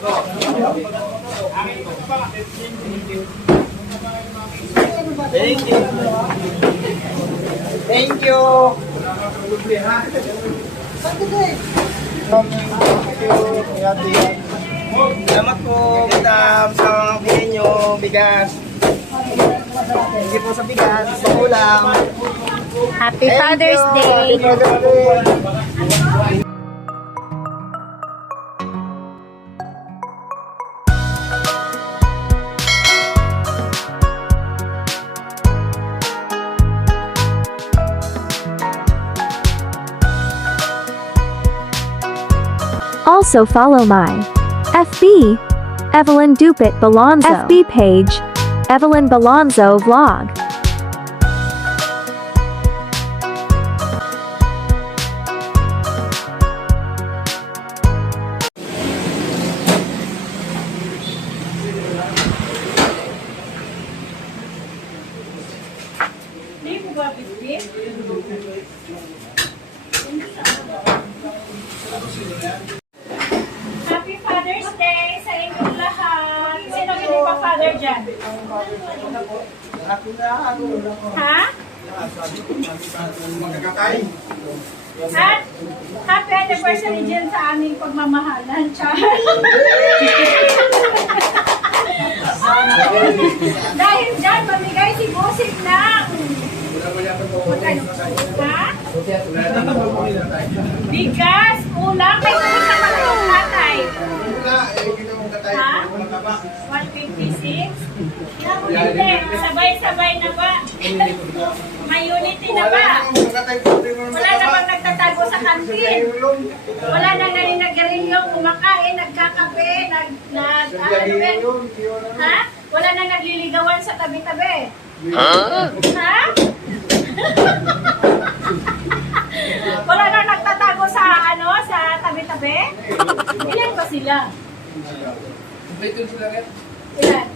Thank you. Thank you. Salamat po, madam, sa mga bigay nyo, bigas. Hindi po sa bigas, sa ulam. Happy Father's Day! Happy Father's Day! Also follow my FB Evelyn Dupit Balonzo FB page Evelyn Balonzo Vlog. Happy Father's Day sa inyong lahat. Sino hindi pa father dyan? Ha? At happy anniversary dyan sa aming pagmamahalan. Dahil dyan, mamigay si Bosip ng ha? Bigas, ulam, may tuloy na pala yung tatay. Ha? 156? Hindi, sabay-sabay na ba? May unity na ba? Wala na bang nagtatago sa kantin? Wala na naninagarilyo, kumakain, nagkakape, ha? Wala na nagliligawan sa tabi-tabi? Ha? Wala na nagtatago sa sa tabi-tabi? Ilan ba sila? Ilan?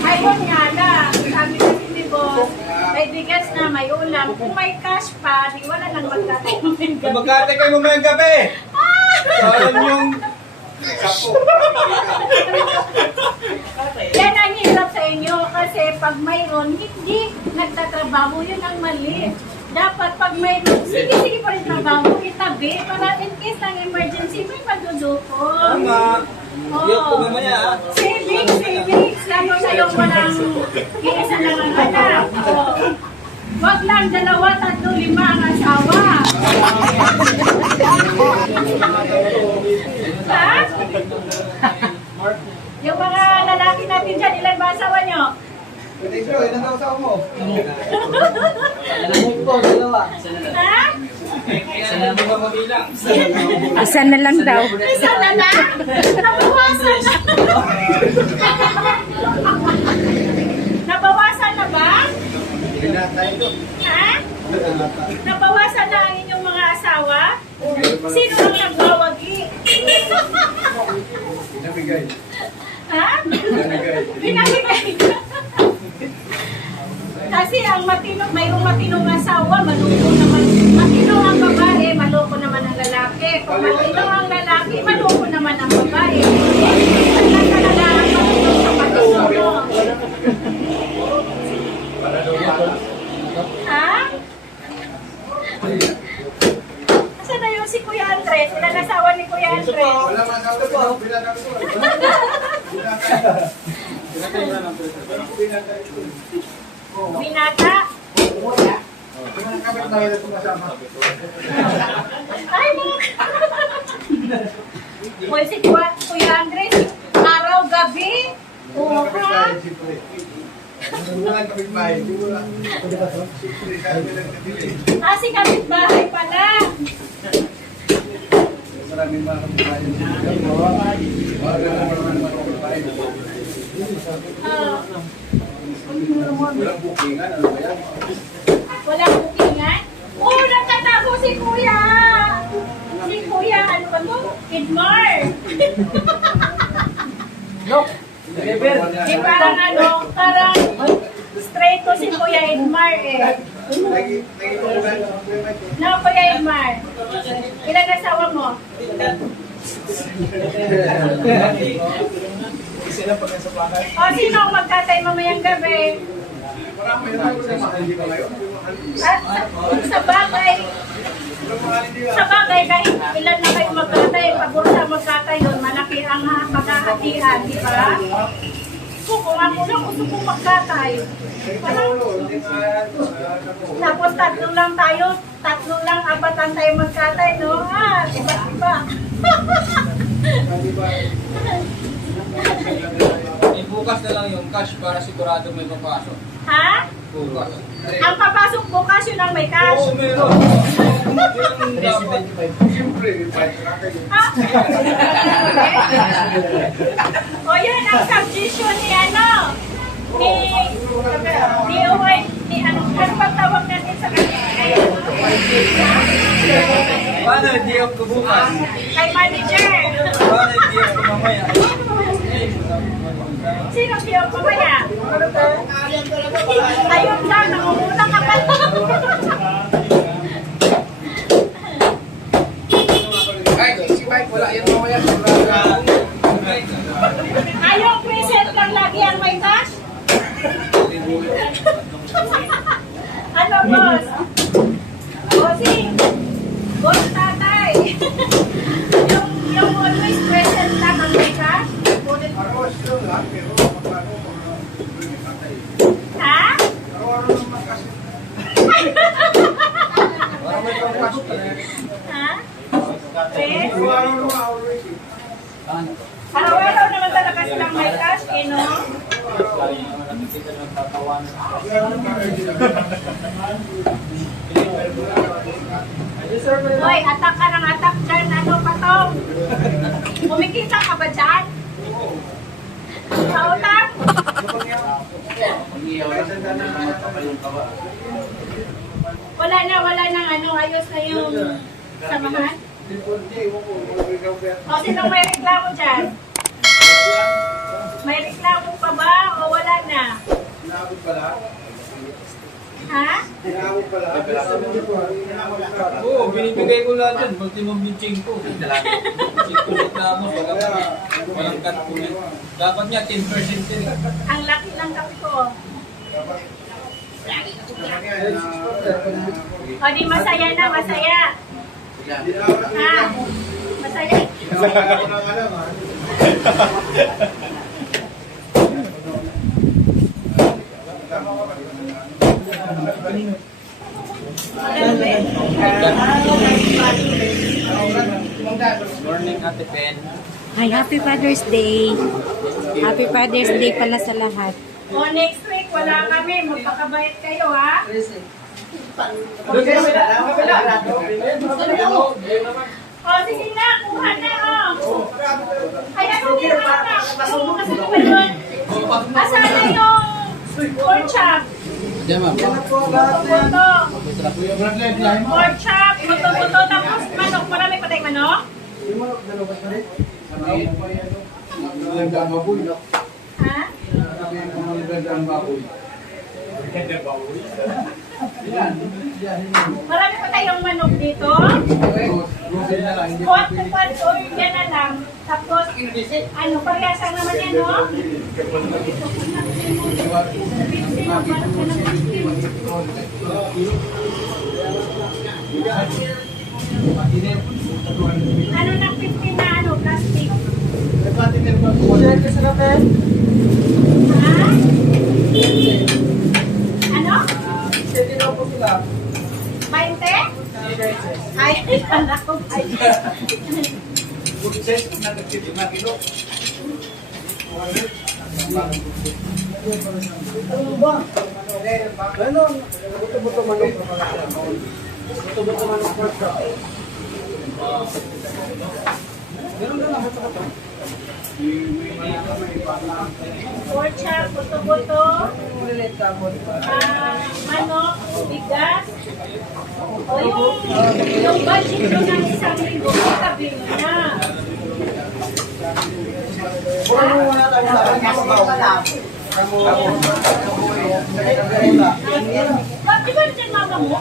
Ayun nga lang. Sabi kasi ni Boss, may bigas na, may ulam. Kung may cash pa, di wala nang magtatago. Magkate kayo mamayang gabi. So, alam yung Yan ang hirap sa inyo kasi pag mayroon, hindi nagtatrabaho, yun ang mali. Dapat pag mayroon, sige pa rin trabaho, itabi para in case ng emergency, may pagdudukot. tama. Yok po mamaya. Savings. Lalo sa'yo walang iisa lang ang anak. Wag lang 2, 3, 5 ang asawa. Ha? Yung mga lalaki natin dyan, ilan ba asawa nyo? Ilan ang asawa mo? Ha? Sana mo ba mabilang? Isa na lang daw. Isa na lang? Nabawasan na. Nabawasan na ba? Ha? Nabawasan na ang inyong mga asawa? Sino ang nagwawagi? Nabigay. Ha? Binabigay. Kasi ang mayroong matinong asawa, maloko naman. Matinong ang babae, maloko naman ang lalaki. Kung matinong ang lalaki, maloko naman ang babae. At talaga ang matinong sa matinong. Ha? Asa na yung si Kuya Andres? Ilan asawa ni Kuya Andres? Wala man asawa po. Binata? Ay, mga Well, si Kuya Andres, araw-gabi, uha. Si kapitbahay pala. Maraming mga kapitbahay. Walang bookingan, ano ba yan? Walang bookingan? Oh, nagtatago si Kuya! Si Kuya, ano ba to? Idmar! Parang straight to si Kuya Idmar eh. No, Kuya Idmar. Ilan na asawa mo? Isa lang pag nasa bahay. O, sino ang magkatay mamayang gabi? Sa bagay, kahit ilan na kayo magkatay, pabor sa magkatay yun, malaki ang paghahatian, di ba? Kung ako lang, gusto kong magkatay. Tapos tatlo lang tayo, tatlo lang abatan tayo magkatay, no? Iba-iba. Bukas na lang yung cash para sigurado may papasok. Ha? Bukas. Ang papasok bukas yun ang may cash. Oo, meron. Ha? O yan ang subdivision ni ano? Ni Uway, ni ano pag tawag natin sa kanila? Paano hindi ako bukas? Kay manager. Paano hindi ako mamaya? Sino siya mamaya? Ayun lang, nangunguna ka pa. Ay, si Mike, wala yan mamaya. Ayaw present lang lagi ang may cash? Ano, boss? Bossing, boss tatay. yung always present lang ang may cash? Ha? Ha? Pwes? Araw-araw naman talaga silang may cash, eh, no? Hoy, atak ka ng atak dyan. Ano, patong? Kumikita ka ba dyan? Sa utang? Wala na ano, ayos na yung samahan. O, sinong may reklamo dyan? May reklamo pa ba o wala na? Ha? Oo, binibigay ko lahat yun. Ultimum yung chinko. Chinko reklamo. Walang cut ko yun. Dapat niya 10% din. Ang laki ng kape ko. O, di masaya na, masaya. Ha? Masaya. Morning, Ate Pen. Hi, Happy Father's Day. Happy Father's Day pala sa lahat. O, next week, wala kami. Magpakabayad kayo, ha? O, sige na, kuha na, o. Kaya kung ginawa na, kung kasi naman yun, asan na yung pork chop? Diyan, ma'am. Buto-buto. Pork chop, buto-buto, tapos manok. Marami pa tayong manok? Ha? Marami pa tayong manok dito. Hot to pot or yan na lang. Tapos, ano, parehasang naman yan, no? Ano na 15 na ano, plastic? Ha? Ano? 20? Ay, wala ko. Ay. Pork chop, buto-buto, manok, bigas. O yung budget mo ng isang linggo, katabi mo na. Bakit ba dyan mama mo?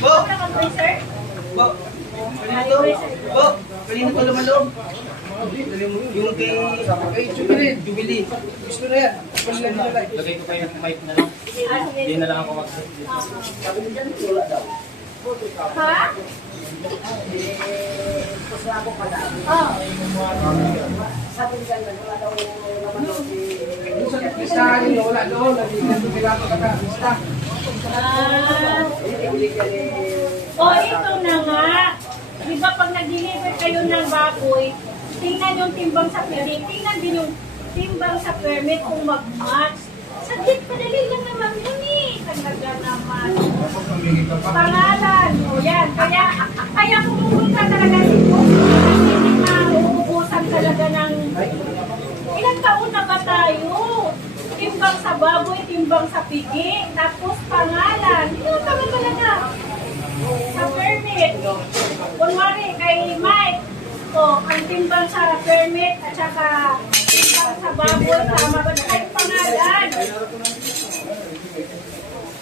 Wala kang freezer? Po, kanino to? Po, kanino to lumaloob? Yung kay Jubilee. Gusto na yan. Lagay ko kayo ng mic na lang. Hindi na lang ako mag-sit. Ha? Oh. Listahan nyo, wala doon. Ito na nga. Di ba pag nag-deliver kayo ng baboy, tingnan yung timbang sa permit, tingnan din yung timbang sa permit kung mag-match. Saglit, padali lang naman yun eh. Talaga naman. Pangalan. O yan. Kaya kumukulta talaga si Boss. Kasi hindi mauubusan talaga ng... Ilang taon na ba tayo? Timbang sa baboy, timbang sa pigi, tapos pangalan. Hindi mo talaga. Sa permit. Kunwari kay Mike, ang timbang sa permit at saka timbang sa baboy, tama ba? Kahit pangalan.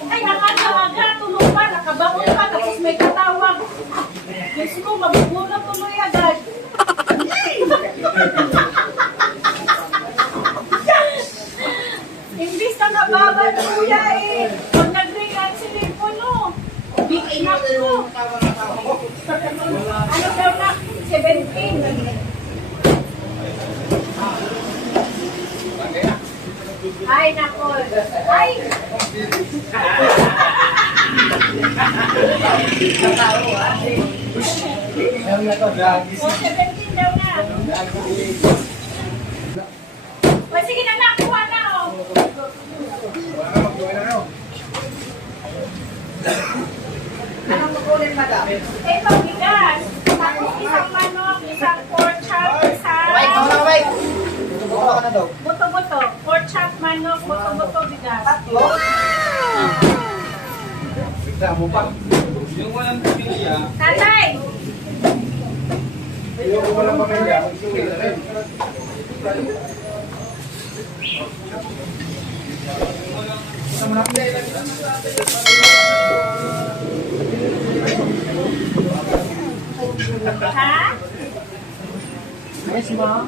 Ay, ang aga-aga, tulog pa, nakabangon pa, tapos may katawag. Diyos ko, mabubunot tuloy agad. Imbis na nababad kuya eh. Pag nag-ring ang silipono, big enough ko. Ano daw na? 17. Ay, nako. Ay! O, 17 daw na. O, sige na, nakuha na, oh. Anong kukunin, madam? Ito, bigas. Tapos isang manok, isang pork chop, isang... Wait. Buka ka na daw. Buto-buto. Pork chop, manok, buto-buto, bigas. Bigla mo pa. Yung walang pamilya, Tatay! Yung walang pamilya, magsuwi na rin. Ha? Yes, ma'am.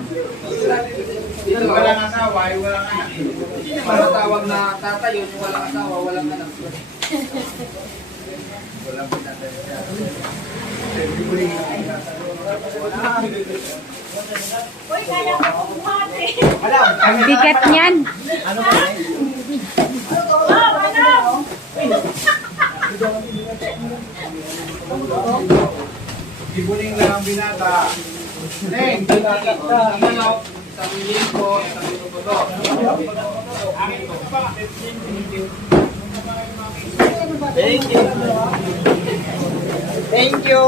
Dito walang asawa, ay walang anak. Hindi naman matawag na tatay yun, walang asawa, walang anak. Walang pinatay. Uy, kaya ko bumati. Madam, Ang bigat niyan. ano ba eh? Oh, ano? Ibuning lang ang binata. Neng, binata ka. Ang manok, isang libo, isang libo to. Thank you. Thank you.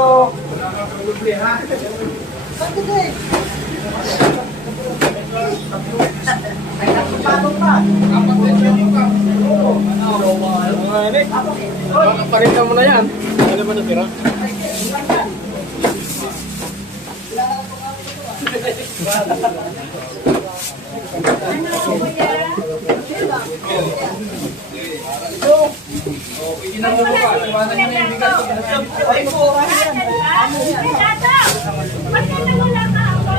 Paritan mo na yan. Ano ba natira? Ay po. Ba't ka nawala ka ako?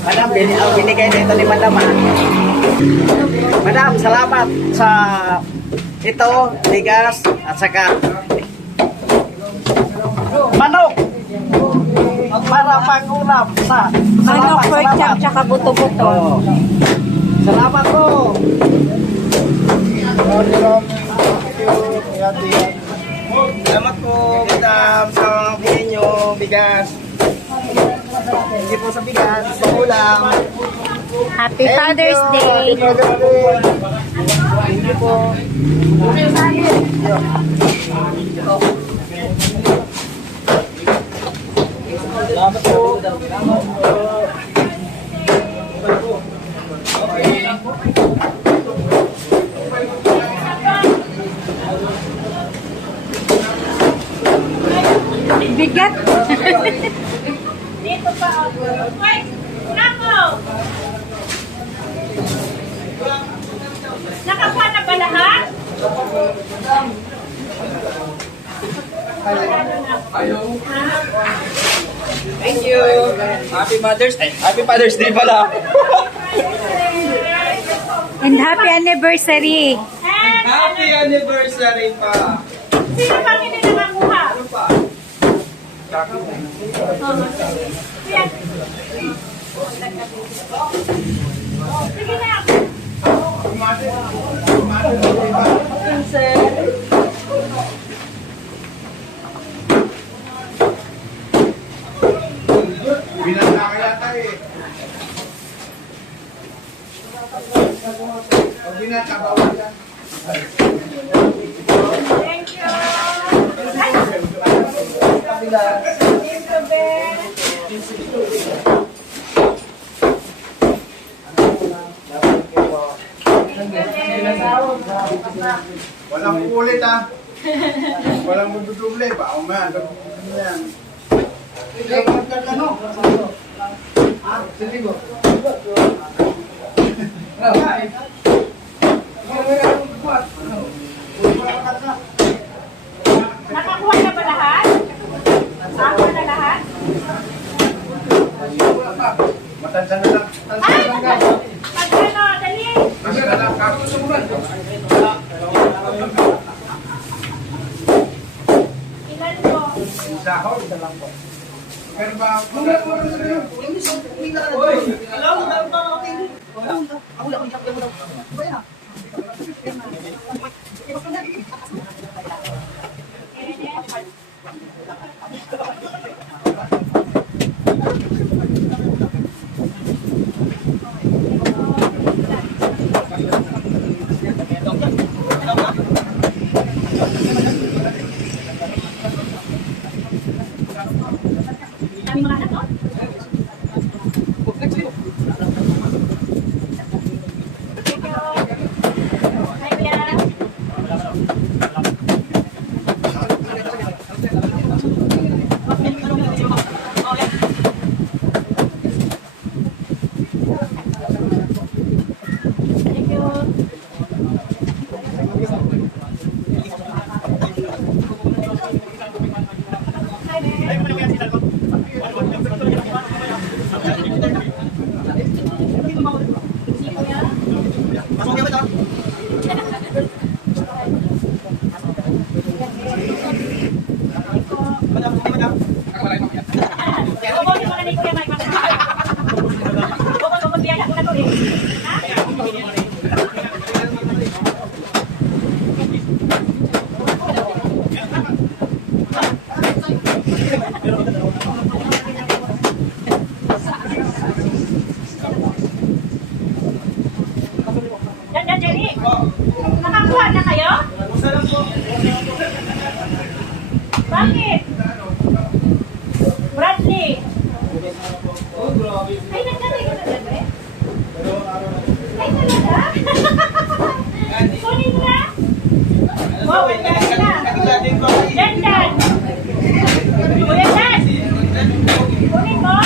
Madam, binigay na ito ni Madam. Madam, salamat sa ito, bigas, at saka manok para pag-ulam sa Manok, pork chop, tsaka buto-buto. Oo. Salamat po. Salamat po, Madam, sa mga bigay nyo, bigas. Hindi po sa bigas, sa ulam. Happy Father's Day. Thank you po. Salamat po. Bigat. Dito pa ako. Uy, nako! Nakapa na ba lahat? Thank you. Happy Father's Day pala. And happy anniversary. And Happy anniversary pa. sino pang hindi nakakuha? Ano pa? Kuya. Sige na. Binanta ka yata eh. Pag binanta, bawal yan. Thank you. Ay! Thank you, Ben. Walang ulit ah. Walang magduduble. Baka umaya. Ano yan? Nakakuha na ba lahat? Nakakuha na lahat? Matanda na lang. Ay! Pagkano, dali! Kasi na lang kasusunod. Ilan po? Sahol, isa lang po. Pero ba, Kami mga anak, no? Thank you. Hi, Kuya. Thank you. Hi, Ben. Yan, Jenny. Nakakuha na kayo? Bakit? Bradley. Ay, nagkatay ka na ba? Ay, talaga? Kunin mo na? Wow, ang dami na. Dan. Kuya Dan. Kunin mo?